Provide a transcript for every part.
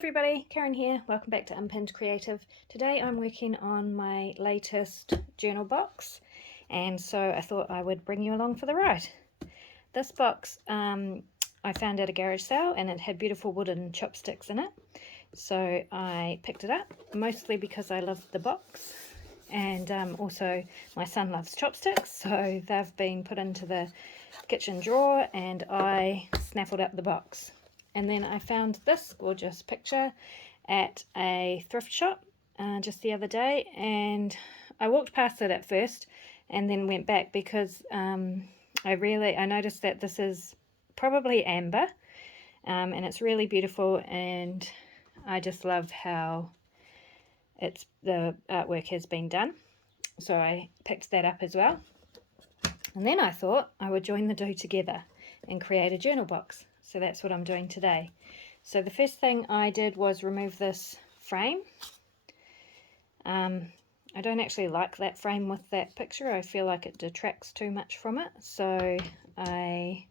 Everybody, Karen here. Welcome back to Unpinned Creative. Today I'm working on my latest journal box, and so I thought I would bring you along for the ride. This box I found at a garage sale, and it had beautiful wooden chopsticks in it, so I picked it up mostly because I love the box, and also my son loves chopsticks, so they've been put into the kitchen drawer and I snaffled up the box. And then I found this gorgeous picture at a thrift shop just the other day, and I walked past it at first and then went back because I noticed that this is probably amber, and it's really beautiful, and I just love how the artwork has been done, so I picked that up as well. And then I thought I would join the do together and create a journal box. So that's what I'm doing today. So the first thing I did was remove this frame. I don't actually like that frame with that picture. I feel like it detracts too much from it. So I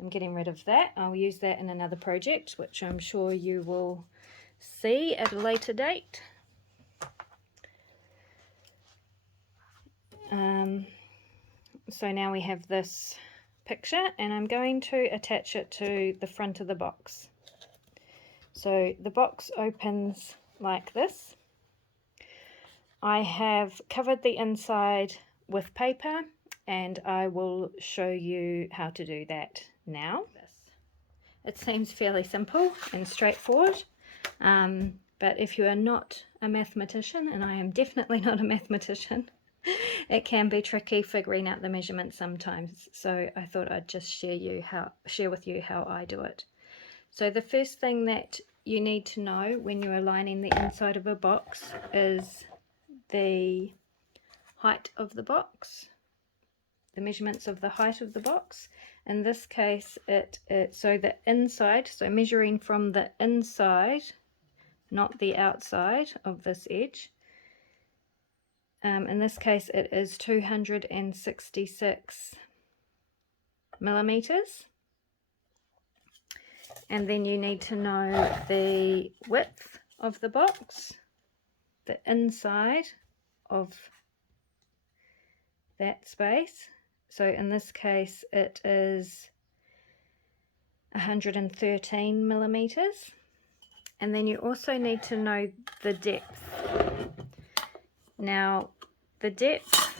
am getting rid of that. I'll use that in another project, which I'm sure you will see at a later date. So now we have this picture, and I'm going to attach it to the front of the box. So the box opens like this. I have covered the inside with paper, and I will show you how to do that now. It seems fairly simple and straightforward, but if you are not a mathematician, and I am definitely not a mathematician, it can be tricky figuring out the measurements sometimes, so I thought I'd just share with you how I do it. So the first thing that you need to know when you're lining the inside of a box is the height of the box, the measurements of the height of the box. In this case, so the inside, so measuring from the inside, not the outside of this edge. In this case it is 266 millimeters, and then you need to know the width of the box, the inside of that space. So in this case it is 113 millimeters, and then you also need to know the depth. Now the depth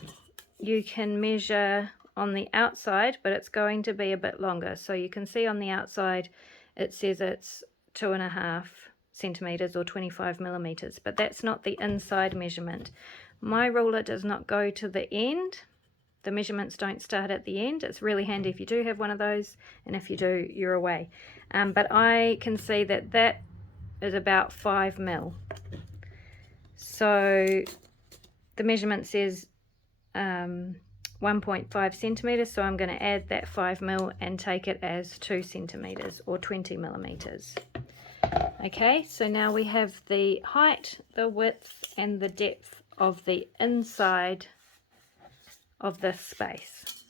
you can measure on the outside, but it's going to be a bit longer. So you can see on the outside it says it's 2.5 centimeters or 25 millimeters, but that's not the inside measurement. My ruler does not go to the end. The measurements don't start at the end. It's really handy if you do have one of those, and if you do, you're away. But I can see that that is about 5 mil. So the measurement says 1.5 centimeters, so I'm going to add that 5 mil and take it as 2 centimeters or 20 millimeters. Okay, so now we have the height, the width, and the depth of the inside of this space.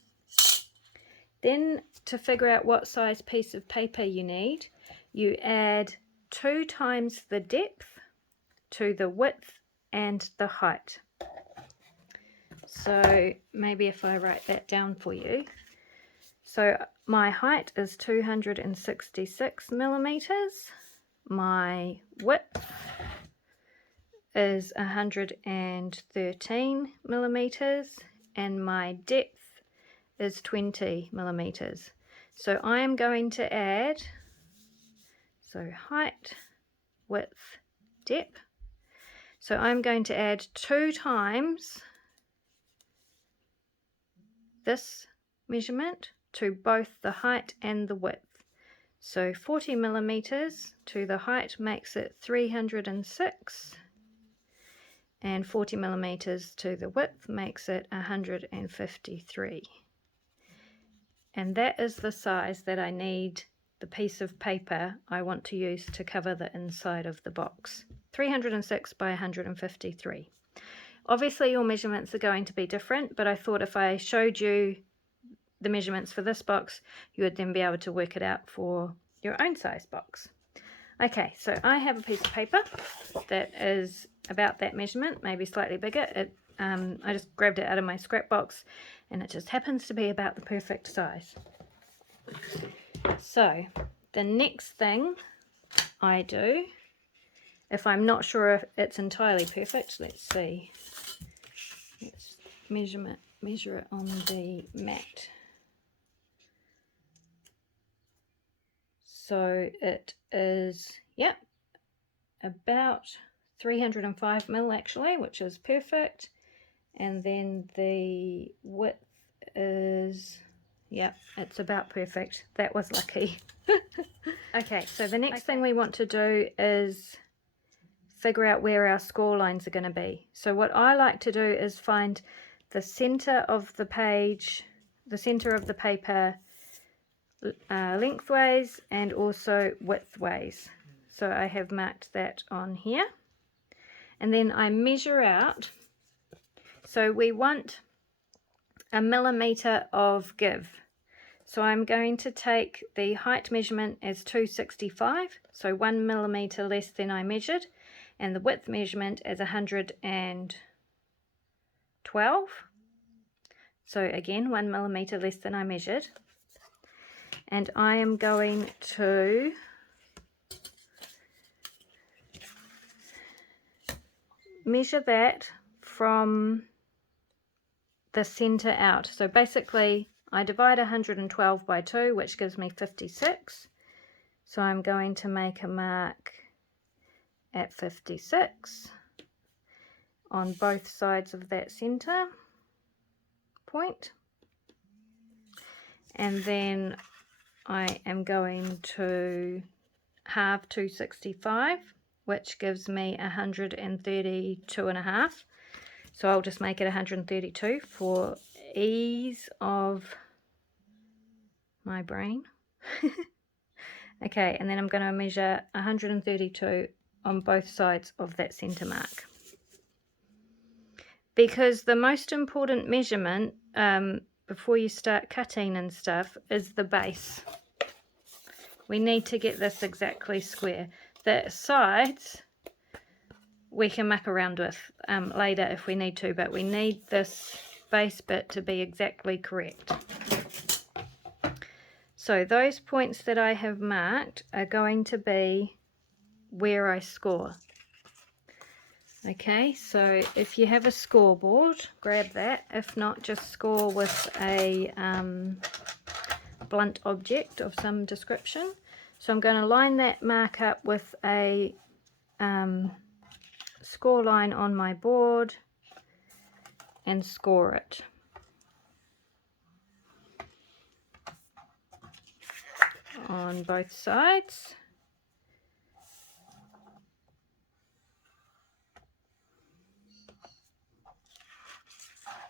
Then to figure out what size piece of paper you need, you add 2 times the depth to the width and the height. So maybe if I write that down for you. So my height is 266 millimeters. My width is 113 millimeters, and my depth is 20 millimeters. So I am going to add, so height, width, depth. So I'm going to add 2 times this measurement to both the height and the width. So 40 millimeters to the height makes it 306, and 40 millimeters to the width makes it 153. And that is the size that I need the piece of paper I want to use to cover the inside of the box. 306 by 153. Obviously your measurements are going to be different, but I thought if I showed you the measurements for this box, you would then be able to work it out for your own size box. Okay, so I have a piece of paper that is about that measurement, maybe slightly bigger. I just grabbed it out of my scrap box, and it just happens to be about the perfect size. So the next thing I do, if I'm not sure if it's entirely perfect, let's see. Let's measure it on the mat. So it is, yep, about 305 mil actually, which is perfect. And then the width is, yep, it's about perfect. That was lucky. Okay, so the next thing we want to do is figure out where our score lines are going to be. So what I like to do is find the center of the page, the center of the paper lengthways and also widthways. So I have marked that on here. And then I measure out. So we want a millimeter of give. So I'm going to take the height measurement as 265, so 1 millimeter less than I measured, and the width measurement as 112. So again, 1 millimeter less than I measured. And I am going to measure that from the center out. So basically I divide 112 by 2, which gives me 56. So I'm going to make a mark at 56 on both sides of that center point. And then I am going to halve 265, which gives me 132.5. So I'll just make it 132 for ease of my brain. Okay, and then I'm going to measure 132 on both sides of that center mark. Because the most important measurement before you start cutting and stuff is the base. We need to get this exactly square. The sides we can muck around with later if we need to, but we need this base bit to be exactly correct. So those points that I have marked are going to be where I score. Okay, so if you have a scoreboard, grab that. If not, just score with a blunt object of some description. So I'm going to line that mark up with a score line on my board and score it. On both sides.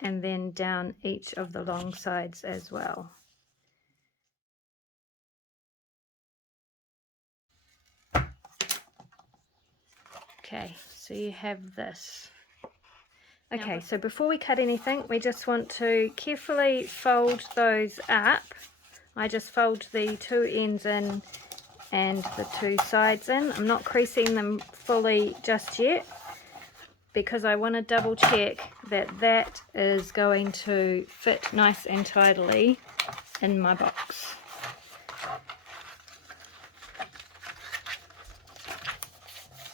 And then down each of the long sides as well. Okay, so you have this. Okay, so before we cut anything, we just want to carefully fold those up. I just fold the two ends in and the two sides in. I'm not creasing them fully just yet because I want to double check that that is going to fit nice and tidily in my box.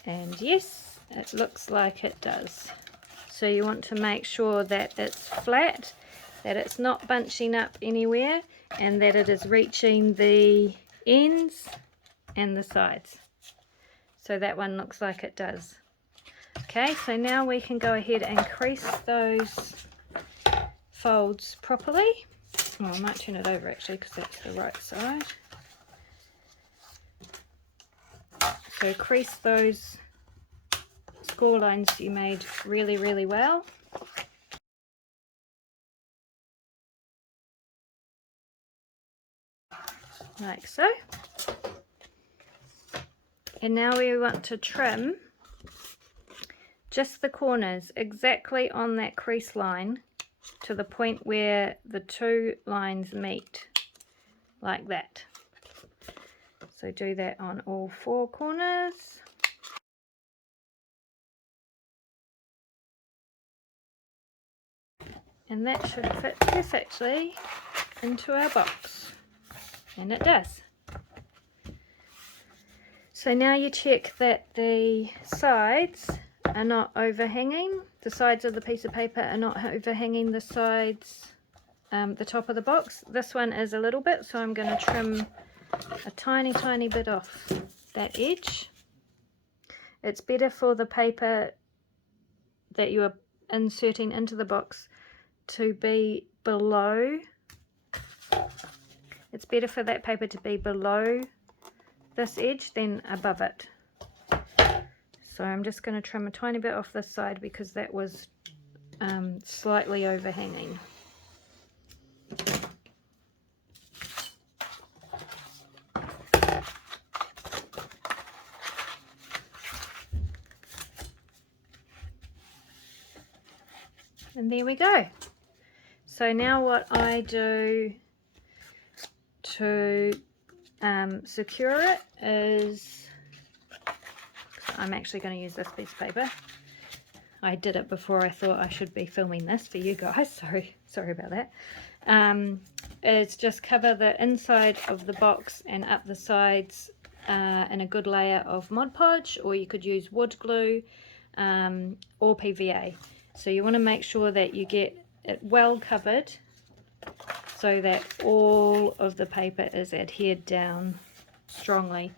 And yes, it looks like it does. So you want to make sure that it's flat, that it's not bunching up anywhere, and that it is reaching the ends and the sides. So that one looks like it does. Okay, so now we can go ahead and crease those folds properly. Oh, I might turn it over actually because that's the right side. So crease those score lines you made really, really well. Like so. And now we want to trim just the corners exactly on that crease line to the point where the two lines meet, like that. So do that on all 4 corners. And that should fit perfectly into our box. And it does. So now you check that the sides are not overhanging. The sides of the piece of paper are not overhanging the sides, the top of the box. This one is a little bit, so I'm going to trim a tiny bit off that edge. It's better for the paper that you are inserting into the box to be below. It's better for that paper to be below this edge than above it. So I'm just going to trim a tiny bit off this side because that was slightly overhanging. And there we go. So now what I do to secure it is, I'm actually going to use this piece of paper. I did it before I thought I should be filming this for you guys. Sorry about that. Is just cover the inside of the box and up the sides in a good layer of Mod Podge, or you could use wood glue or PVA. So you want to make sure that you get it well covered so that all of the paper is adhered down strongly.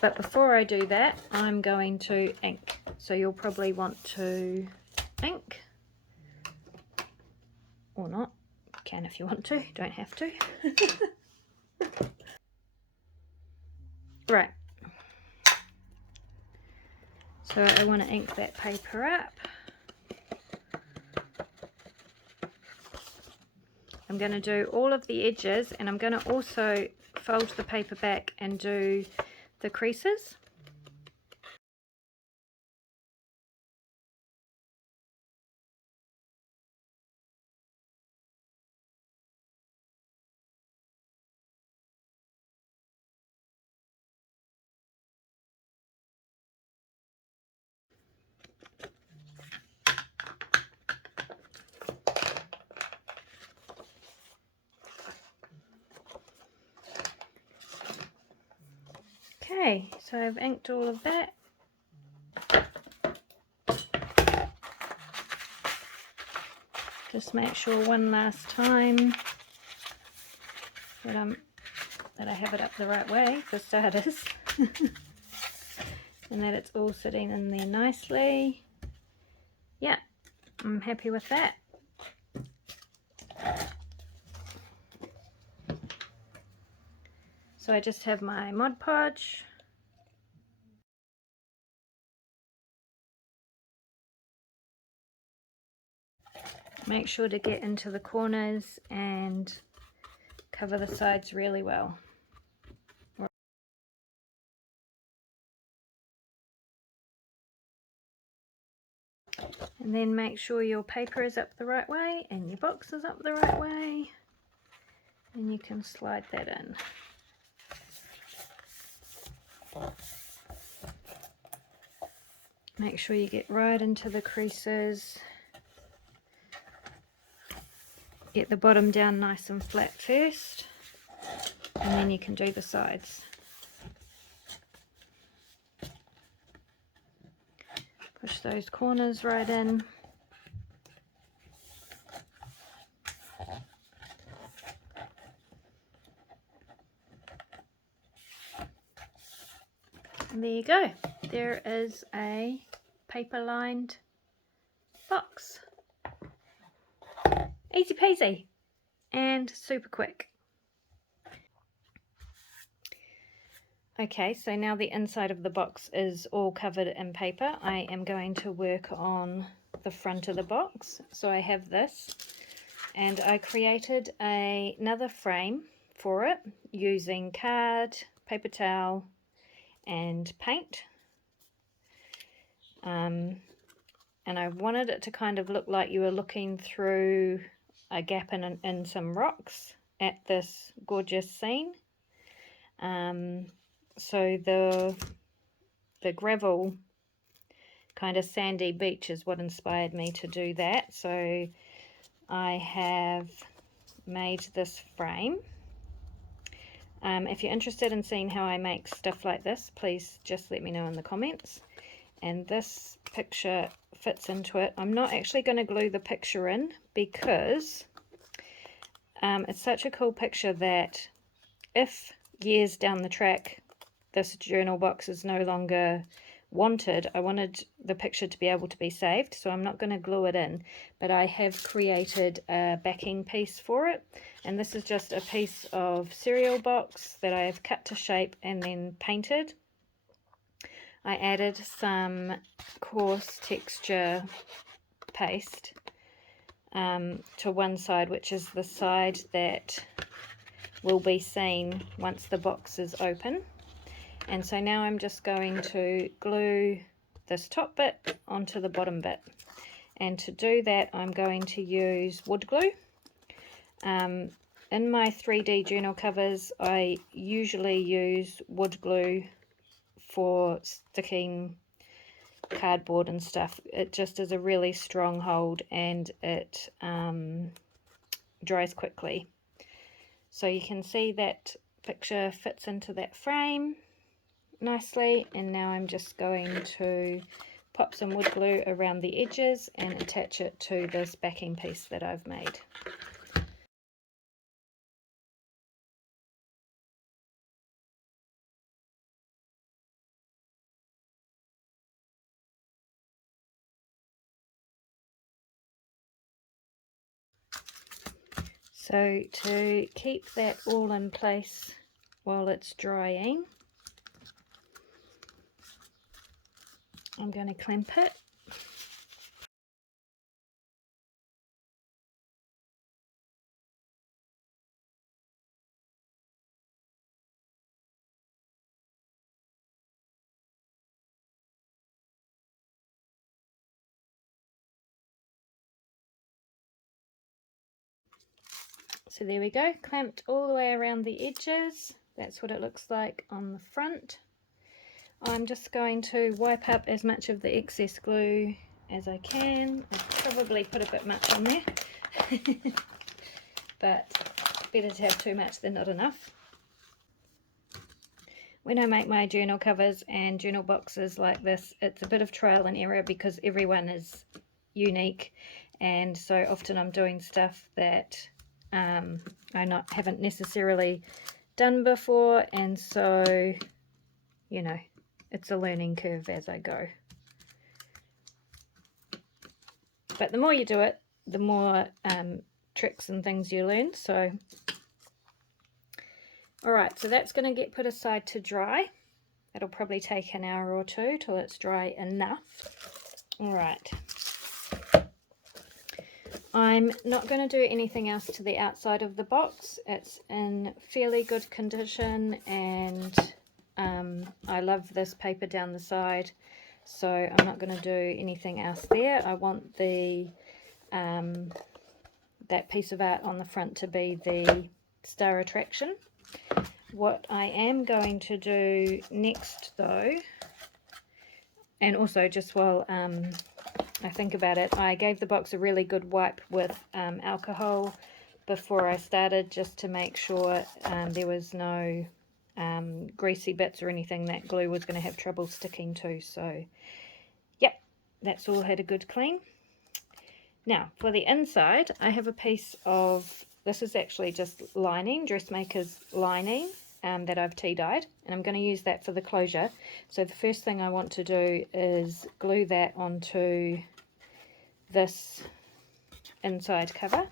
But before I do that, I'm going to ink. So you'll probably want to ink, or not. Can if you want to, don't have to. Right. So I want to ink that paper up. I'm going to do all of the edges, and I'm going to also fold the paper back and do the creases. Okay, so I've inked all of that. Just make sure one last time that I have it up the right way for starters. And that it's all sitting in there nicely. Yeah, I'm happy with that. So I just have my Mod Podge. Make sure to get into the corners and cover the sides really well. And then make sure your paper is up the right way and your box is up the right way, and you can slide that in. Make sure you get right into the creases. Get the bottom down nice and flat first, and then you can do the sides. Push those corners right in. And there you go. There is a paper lined box. Easy peasy and super quick. Okay, so now the inside of the box is all covered in paper. I am going to work on the front of the box. So I have this, and I created another frame for it using card, paper towel and paint. And I wanted it to kind of look like you were looking through a gap in some rocks at this gorgeous scene. So the gravel kind of sandy beach is what inspired me to do that. So I have made this frame. If you're interested in seeing how I make stuff like this, please just let me know in the comments. And this picture fits into it. I'm not actually going to glue the picture in because it's such a cool picture that if years down the track this journal box is no longer wanted, I wanted the picture to be able to be saved, so I'm not going to glue it in, but I have created a backing piece for it, and this is just a piece of cereal box that I have cut to shape and then painted. I added some coarse texture paste to one side, which is the side that will be seen once the box is open. And so now I'm just going to glue this top bit onto the bottom bit. And to do that, I'm going to use wood glue. In my 3D journal covers, I usually use wood glue for sticking cardboard and stuff. It just is a really strong hold, and it dries quickly. So you can see that picture fits into that frame nicely, and now I'm just going to pop some wood glue around the edges and attach it to this backing piece that I've made. So to keep that all in place while it's drying, I'm going to clamp it. So there we go, clamped all the way around the edges. That's what it looks like on the front. I'm just going to wipe up as much of the excess glue as I can. I've probably put a bit much on there, but better to have too much than not enough. When I make my journal covers and journal boxes like this, it's a bit of trial and error because everyone is unique, and so often I'm doing stuff that I haven't necessarily done before, and so, you know, it's a learning curve as I go. But the more you do it, the more tricks and things you learn. So, alright, so that's going to get put aside to dry. It'll probably take an hour or two till it's dry enough. Alright. I'm not going to do anything else to the outside of the box. It's in fairly good condition, and I love this paper down the side, so I'm not going to do anything else there. I want the that piece of art on the front to be the star attraction. What I am going to do next though, and also just while I think about it, I gave the box a really good wipe with alcohol before I started, just to make sure there was no greasy bits or anything that glue was going to have trouble sticking to. So yep, that's all had a good clean. Now for the inside, I have a piece of, this is actually just lining, dressmaker's lining, that I've tea dyed, and I'm going to use that for the closure. So the first thing I want to do is glue that onto this inside cover,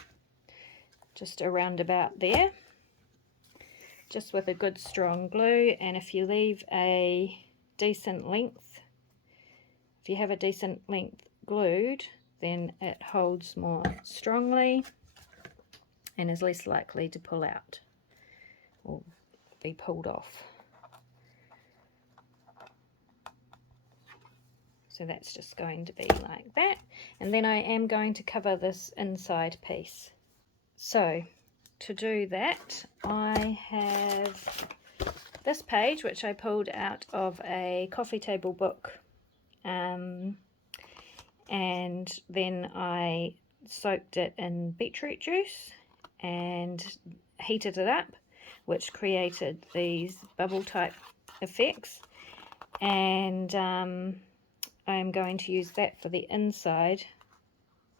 just around about there, just with a good strong glue. And if you leave a decent length, if you have a decent length glued, then it holds more strongly and is less likely to pull out or be pulled off. So that's just going to be like that. And then I am going to cover this inside piece. So to do that, I have this page, which I pulled out of a coffee table book, and then I soaked it in beetroot juice and heated it up, which created these bubble type effects, and I'm going to use that for the inside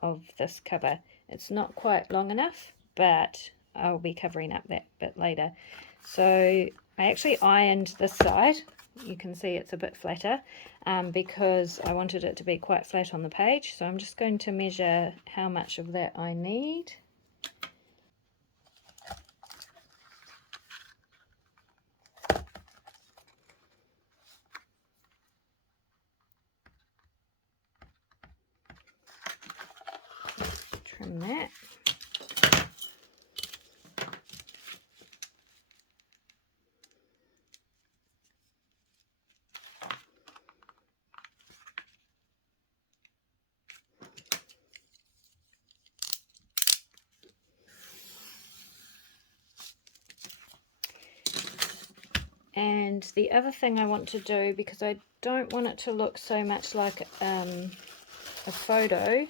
of this cover. It's not quite long enough, but I'll be covering up that bit later. So I actually ironed this side. You can see it's a bit flatter because I wanted it to be quite flat on the page. So I'm just going to measure how much of that I need. Trim that. And the other thing I want to do, because I don't want it to look so much like a photo,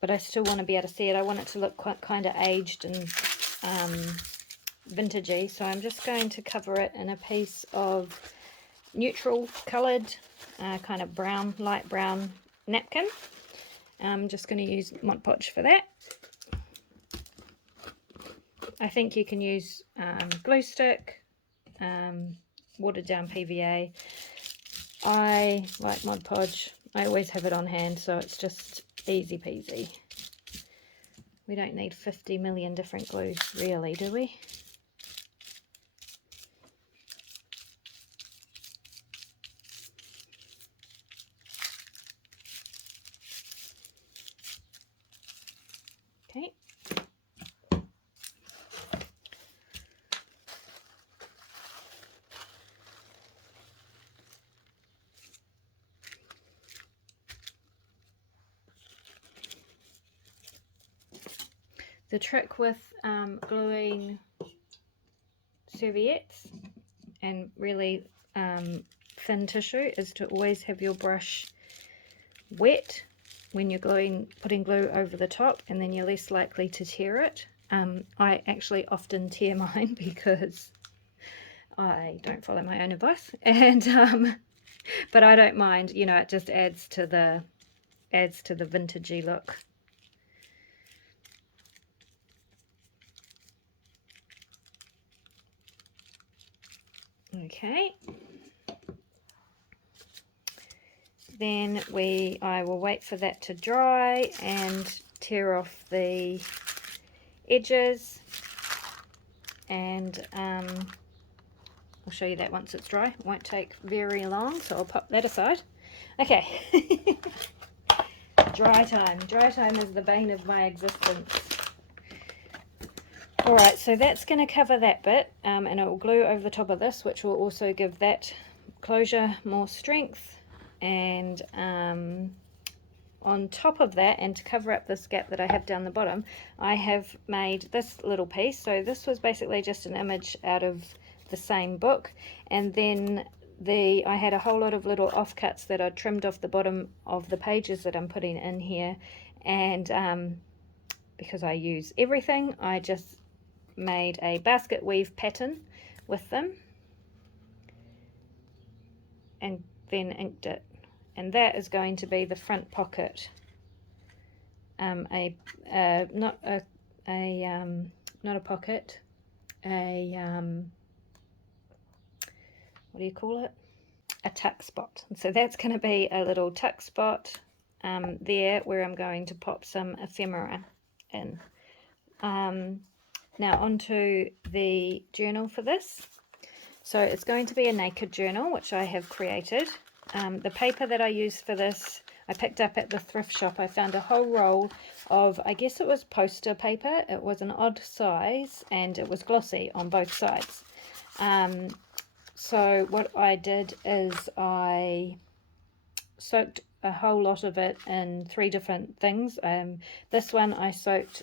but I still want to be able to see it. I want it to look quite kind of aged and vintagey. So I'm just going to cover it in a piece of neutral coloured, kind of brown, light brown napkin. I'm just going to use Mod Podge for that. I think you can use glue stick, watered down PVA. I like Mod Podge. I always have it on hand, so it's just easy peasy. We don't need 50 million different glues, really, do we? Okay. The trick with gluing serviettes and really thin tissue is to always have your brush wet when you're putting glue over the top, and then you're less likely to tear it. I actually often tear mine because I don't follow my own advice, and but I don't mind, you know, it just adds to the vintagey look. Okay, then I will wait for that to dry and tear off the edges, and I'll show you that once it's dry. It won't take very long, so I'll pop that aside. Okay. Dry time. Dry time is the bane of my existence. Alright, so that's going to cover that bit, and it will glue over the top of this, which will also give that closure more strength. And on top of that, and to cover up this gap that I have down the bottom, I have made this little piece. So this was basically just an image out of the same book, and then I had a whole lot of little offcuts that I trimmed off the bottom of the pages that I'm putting in here, and because I use everything, I just made a basket weave pattern with them and then inked it, and that is going to be the front pocket. Not a pocket, what do you call it? A tuck spot. And so that's going to be a little tuck spot there where I'm going to pop some ephemera in. Now onto the journal for this. So it's going to be a naked journal, which I have created. The paper that I used for this, I picked up at the thrift shop. I found a whole roll of, I guess it was poster paper. It was an odd size and it was glossy on both sides. So what I did is I soaked a whole lot of it in 3 different things. This one I soaked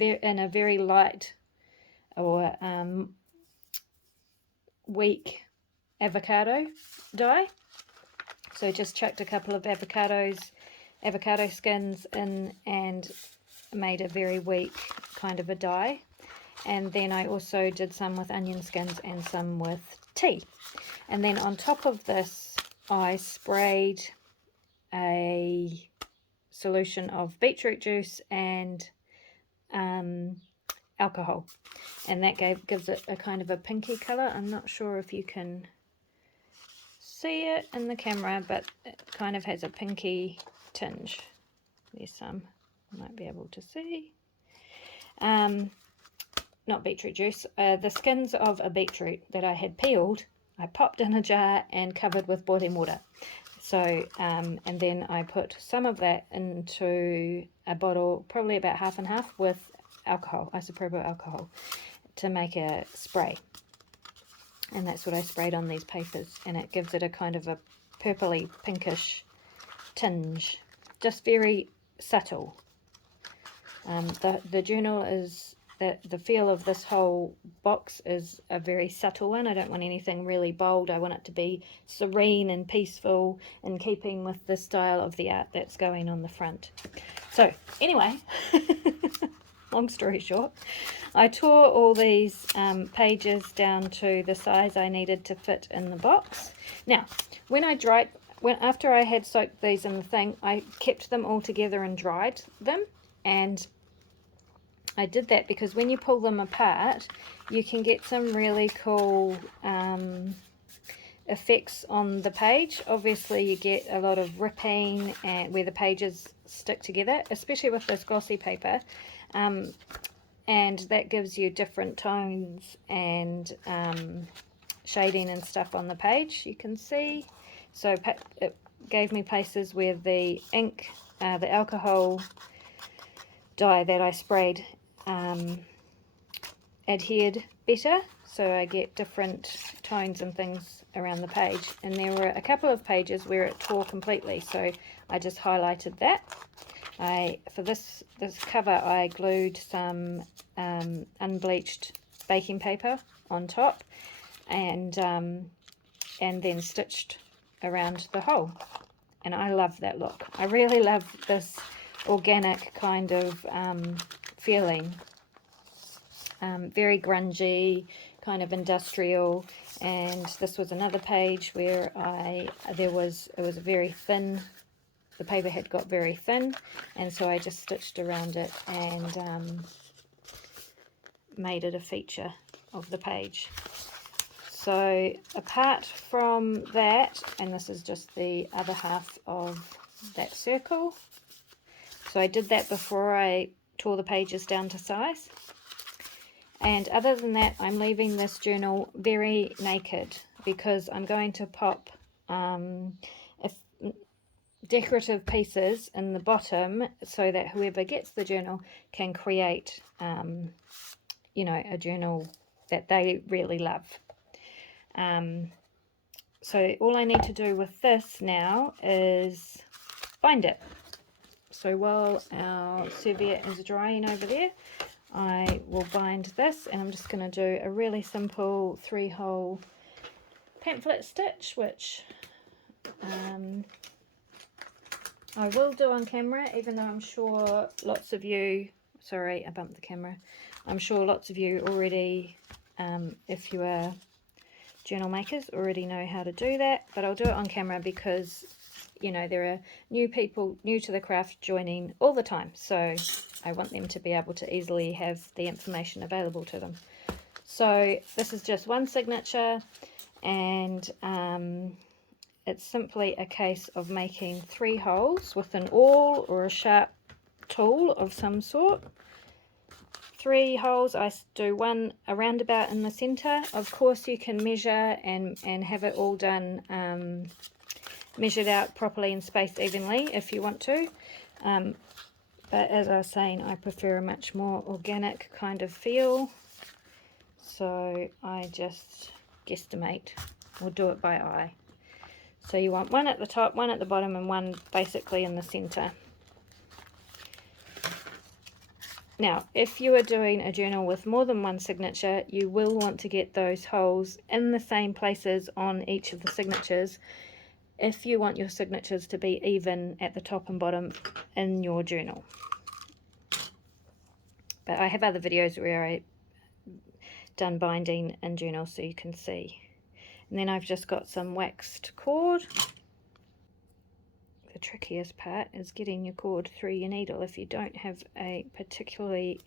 in a very light or weak avocado dye. So just chucked a couple of avocado skins in and made a very weak kind of a dye. And then I also did some with onion skins and some with tea. And then on top of this, I sprayed a solution of beetroot juice and alcohol, and that gives it a kind of a pinky colour. I'm not sure if you can see it in the camera, but it kind of has a pinky tinge. There's some you might be able to see. Not beetroot juice, the skins of a beetroot that I had peeled, I popped in a jar and covered with boiling water. So, and then I put some of that into a bottle, probably about half and half, with alcohol, isopropyl alcohol, to make a spray. And that's what I sprayed on these papers, and it gives it a kind of a purpley pinkish tinge, just very subtle. The journal is, the feel of this whole box is a very subtle one. I don't want anything really bold. I want it to be serene and peaceful, in keeping with the style of the art that's going on the front. So anyway, long story short, I tore all these pages down to the size I needed to fit in the box. Now, after I had soaked these in the thing, I kept them all together and dried them, and I did that because when you pull them apart, you can get some really cool effects on the page. Obviously, you get a lot of ripping and where the pages stick together, especially with this glossy paper, and that gives you different tones and shading and stuff on the page, you can see. So it gave me places where the ink, the alcohol dye that I sprayed adhered better, so I get different tones and things around the page. And there were a couple of pages where it tore completely, so I just highlighted that. For this cover, I glued some unbleached baking paper on top, and then stitched around the hole. And I love that look. I really love this organic kind of feeling. Very grungy, kind of industrial. And this was another page where it was very thin. The paper had got very thin, and so I just stitched around it and made it a feature of the page. So apart from that, and this is just the other half of that circle, so I did that before I tore the pages down to size. And other than that, I'm leaving this journal very naked because I'm going to pop decorative pieces in the bottom so that whoever gets the journal can create, you know, a journal that they really love. So all I need to do with this now is bind it. So while our serviette is drying over there, I will bind this, and I'm just going to do a really simple 3-hole pamphlet stitch, which I will do on camera, even though I'm sure lots of you, sorry I bumped the camera, I'm sure lots of you already, if you are journal makers, already know how to do that, but I'll do it on camera because, you know, there are new people new to the craft joining all the time, so I want them to be able to easily have the information available to them. So this is just one signature, and it's simply a case of making 3 holes with an awl or a sharp tool of some sort. 3 holes, I do one around about in the center. Of course you can measure and have it all done, measured out properly and spaced evenly if you want to. But as I was saying, I prefer a much more organic kind of feel. So I just guesstimate, or do it by eye. So you want one at the top, one at the bottom, and one basically in the center. Now, if you are doing a journal with more than one signature, you will want to get those holes in the same places on each of the signatures if you want your signatures to be even at the top and bottom in your journal. But I have other videos where I've done binding in journals so you can see. And then I've just got some waxed cord. The trickiest part is getting your cord through your needle if you don't have a particularly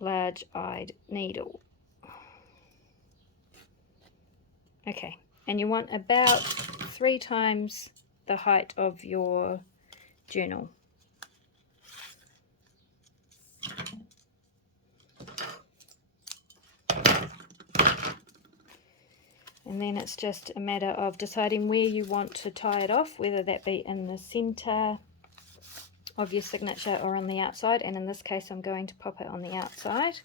large-eyed needle. Okay, and you want about 3 times the height of your journal. And then it's just a matter of deciding where you want to tie it off, whether that be in the center of your signature or on the outside. And in this case, I'm going to pop it on the outside.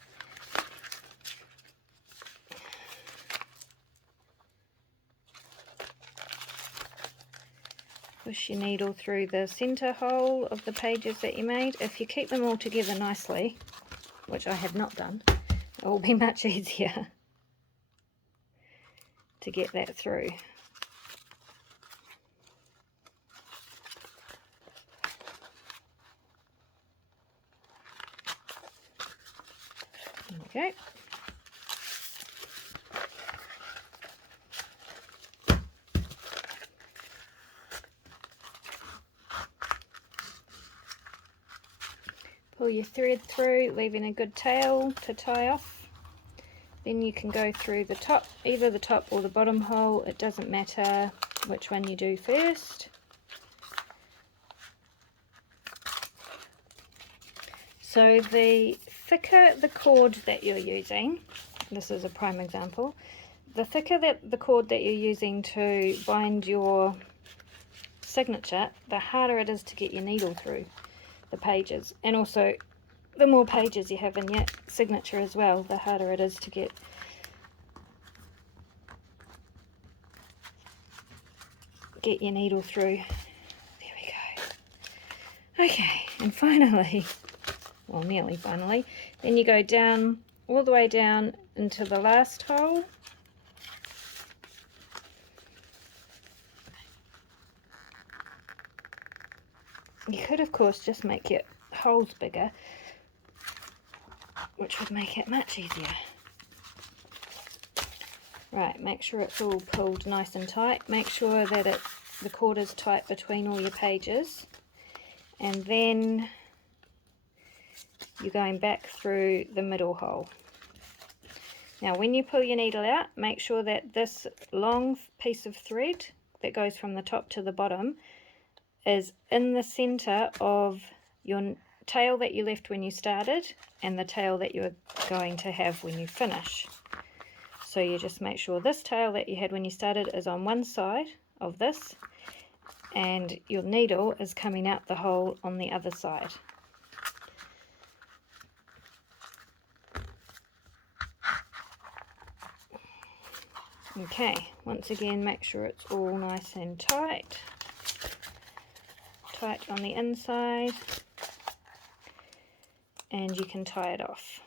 Push your needle through the center hole of the pages that you made. If you keep them all together nicely, which I have not done, it will be much easier to get that through. There we go. Pull your thread through, leaving a good tail to tie off. Then you can go through the top, either the top or the bottom hole, it doesn't matter which one you do first. So the thicker the cord that you're using, this is a prime example, the thicker the cord that you're using to bind your signature, the harder it is to get your needle through the pages. And also, the more pages you have in your signature as well, the harder it is to get your needle through. There we go. Okay, and finally, well, nearly finally, then you go down, all the way down into the last hole. You could, of course, just make your holes bigger, which would make it much easier. Right, make sure it's all pulled nice and tight. Make sure that the cord is tight between all your pages. And then you're going back through the middle hole. Now, when you pull your needle out, make sure that this long piece of thread that goes from the top to the bottom is in the center of your tail that you left when you started and the tail that you're going to have when you finish. So you just make sure this tail that you had when you started is on one side of this and your needle is coming out the hole on the other side. Okay, once again make sure it's all nice and tight. Tight on the inside, and you can tie it off.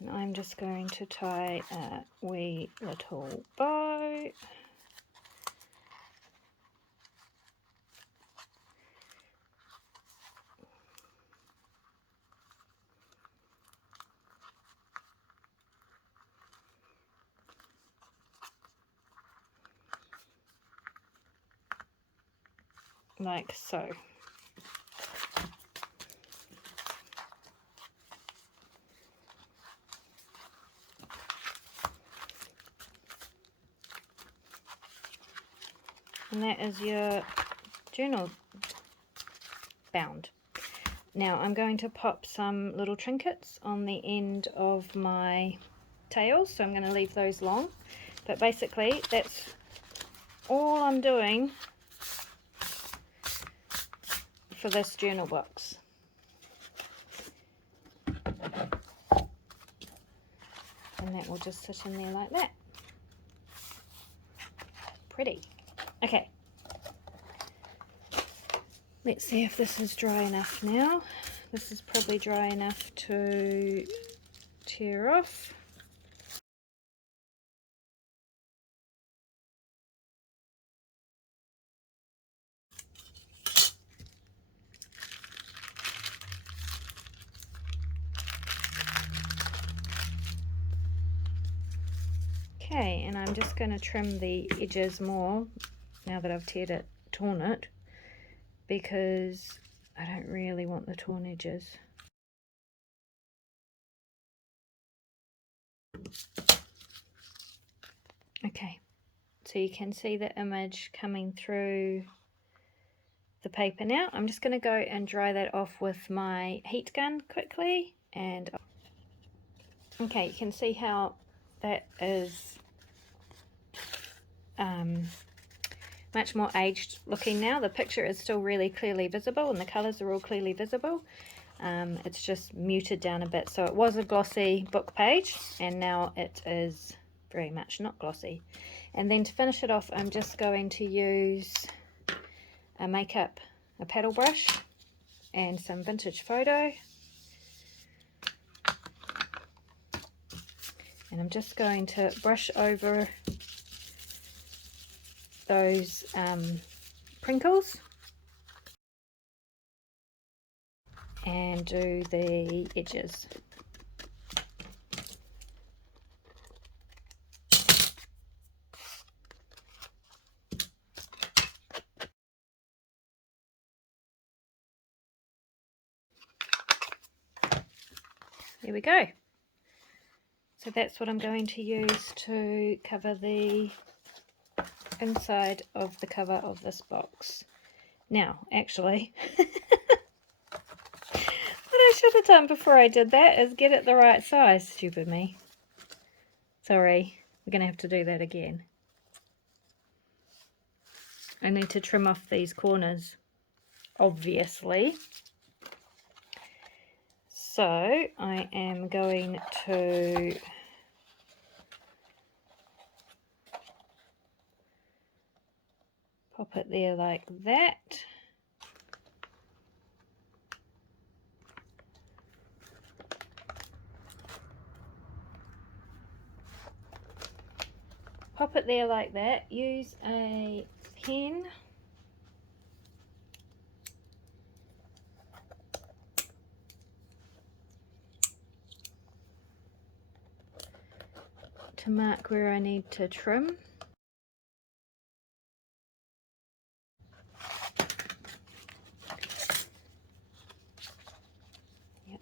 And I'm just going to tie a wee little bow. Like so. And that is your journal bound. Now I'm going to pop some little trinkets on the end of my tails, so I'm going to leave those long. But basically that's all I'm doing for for this journal box. And that will just sit in there like that. Pretty. Okay. Let's see if this is dry enough now. This is probably dry enough to tear off. Okay, and I'm just going to trim the edges more now that I've torn it, because I don't really want the torn edges. Okay, so you can see the image coming through the paper now. I'm just going to go and dry that off with my heat gun quickly. And okay, you can see how that is much more aged looking now. The picture is still really clearly visible and the colours are all clearly visible. It's just muted down a bit. So it was a glossy book page and now it is very much not glossy. And then to finish it off, I'm just going to use a paddle brush and some vintage photo. And I'm just going to brush over those crinkles and do the edges. There we go. So that's what I'm going to use to cover the inside of the cover of this box. Now, actually, what I should have done before I did that is get it the right size. Stupid me. Sorry, we're going to have to do that again. I need to trim off these corners, obviously. So I am going to pop it there like that. Pop it there like that. Use a pen. To mark where I need to trim. Yep.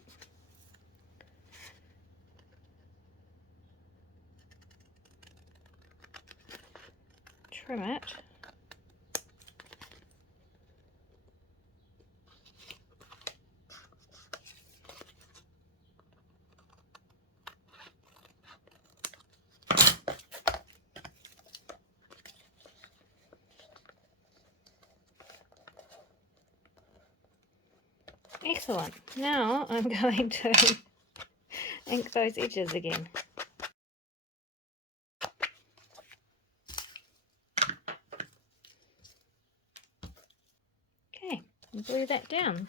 Trim it. Excellent. Now I'm going to ink those edges again. Okay, and glue that down.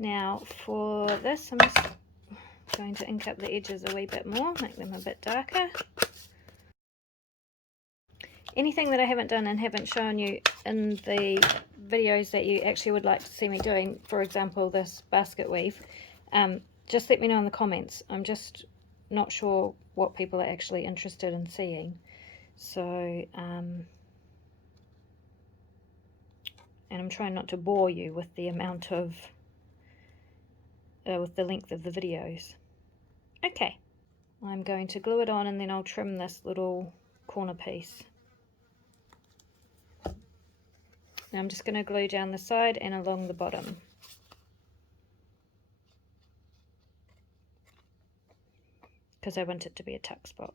Now for this, I'm just going to ink up the edges a wee bit more, make them a bit darker. Anything that I haven't done and haven't shown you in the videos that you actually would like to see me doing, for example this basket weave, just let me know in the comments. I'm just not sure what people are actually interested in seeing. So, and I'm trying not to bore you with the amount of, with the length of the videos. Okay, I'm going to glue it on and then I'll trim this little corner piece. Now I'm just going to glue down the side and along the bottom. Because I want it to be a tuck spot.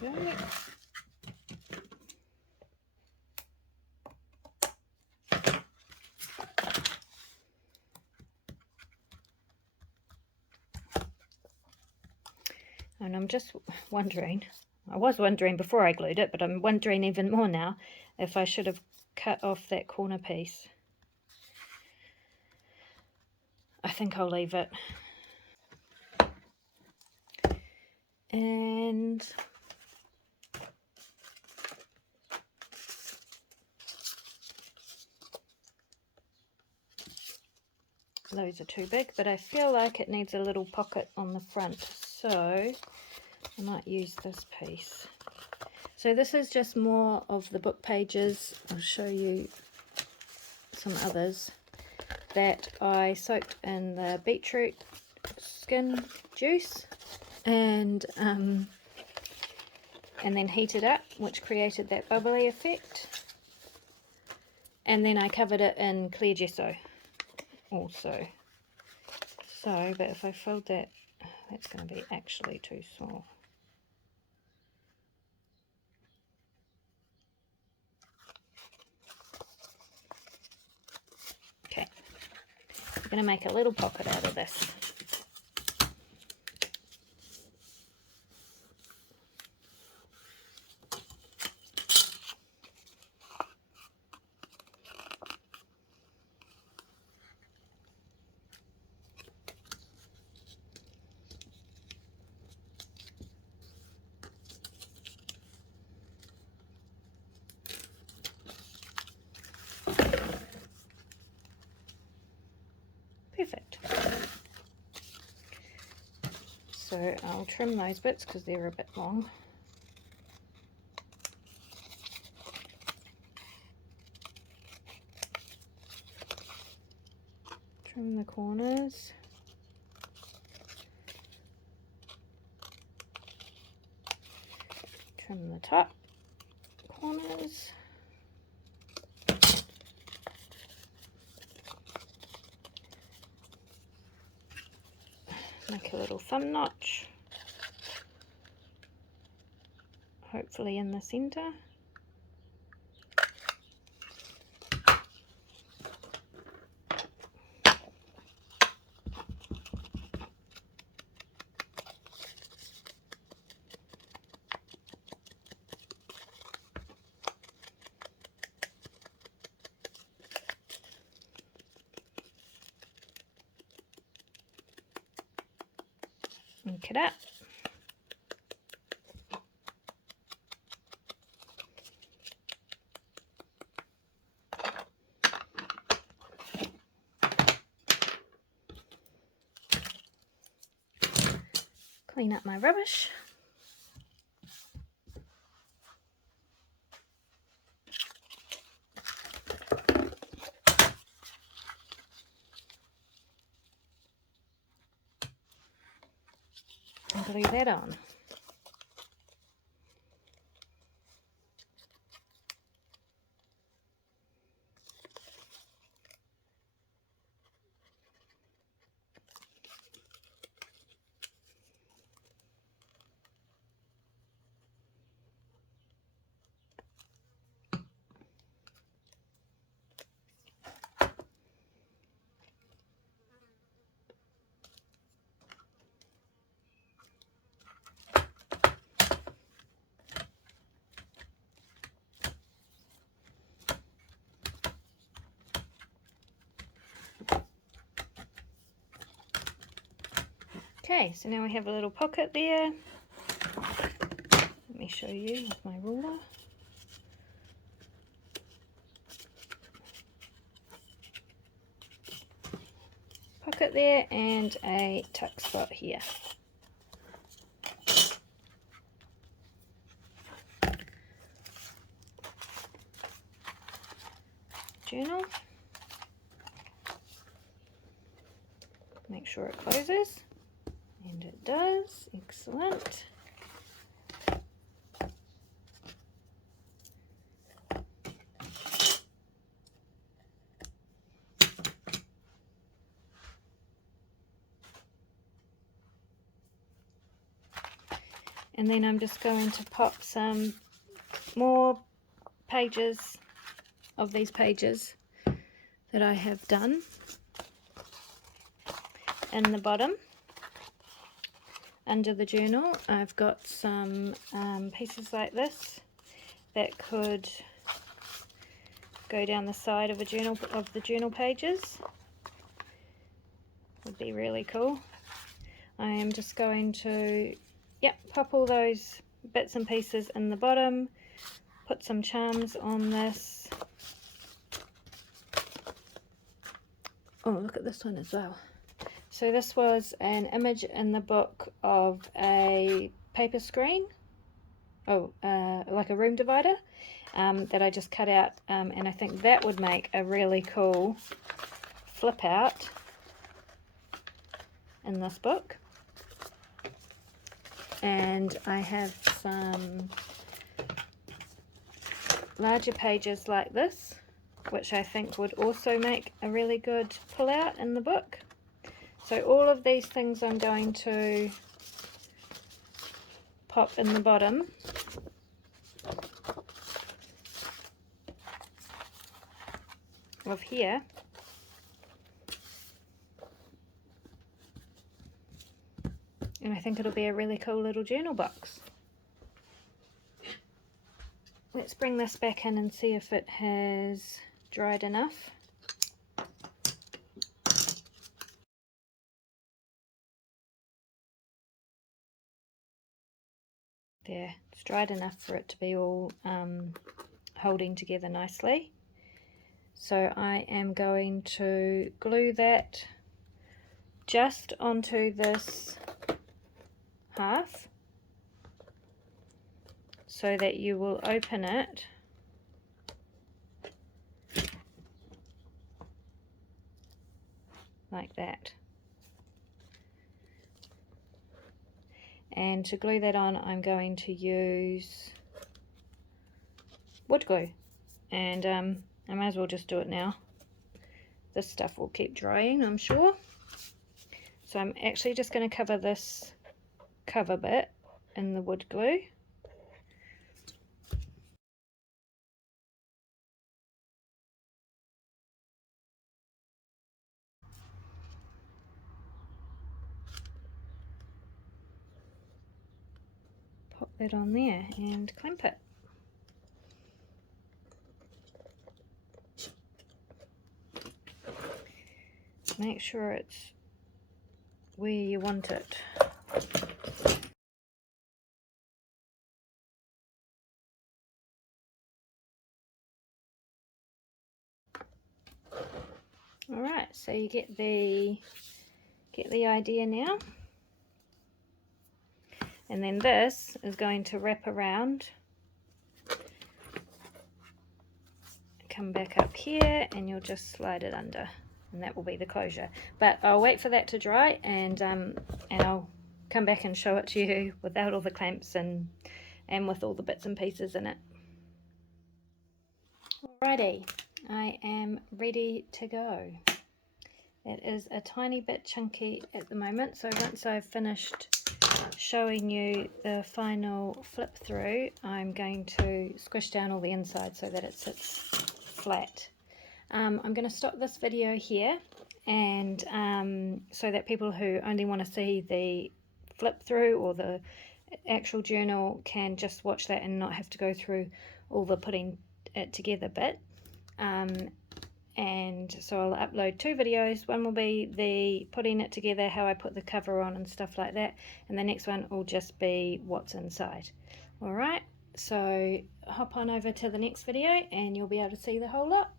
There we go. And I'm just wondering, I was wondering before I glued it, but I'm wondering even more now if I should have cut off that corner piece. I think I'll leave it. And those are too big, but I feel like it needs a little pocket on the front, so I might use this piece. So this is just more of the book pages. I'll show you some others that I soaked in the beetroot skin juice and then heated up, which created that bubbly effect. And then I covered it in clear gesso also. So, but if I fold that, that's going to be actually too small. Okay, I'm going to make a little pocket out of this. Perfect. So I'll trim those bits because they're a bit long. Trim the corners. Trim the top corners. Make a little thumb notch, hopefully in the center. Ink it up. Clean up my rubbish. And glue that on. Okay, so now we have a little pocket there. Let me show you with my ruler. Pocket there and a tuck spot here. Journal. Make sure it closes, and it does. Excellent. And then I'm just going to pop some more pages of these pages that I have done in the bottom under the journal. I've got some pieces like this that could go down the side of the journal pages. Would be really cool. I am just going to pop all those bits and pieces in the bottom, put some charms on this. Oh, look at this one as well. So this was an image in the book of a paper screen, like a room divider, that I just cut out, and I think that would make a really cool flip out in this book. And I have some larger pages like this, which I think would also make a really good pull out in the book. So all of these things I'm going to pop in the bottom of here. And I think it'll be a really cool little journal box. Let's bring this back in and see if it has dried enough. There, it's dried enough for it to be all holding together nicely. So I am going to glue that just onto this half so that you will open it like that. And to glue that on, I'm going to use wood glue, and I might as well just do it now. This stuff will keep drying, I'm sure. So I'm actually just going to cover this cover bit in the wood glue. Pop that on there and clamp it. Make sure it's where you want it. Alright, so you get the idea now. And then this is going to wrap around, come back up here, and you'll just slide it under, and that will be the closure. But I'll wait for that to dry, and I'll come back and show it to you without all the clamps and with all the bits and pieces in it. Alrighty, I am ready to go. It is a tiny bit chunky at the moment, so once I've finished showing you the final flip through, I'm going to squish down all the inside so that it sits flat. I'm going to stop this video here, and so that people who only want to see the flip through or the actual journal can just watch that and not have to go through all the putting it together bit. and so I'll upload 2 videos. One will be the putting it together, how I put the cover on and stuff like that, and the next one will just be what's inside. Alright, so hop on over to the next video and you'll be able to see the whole lot.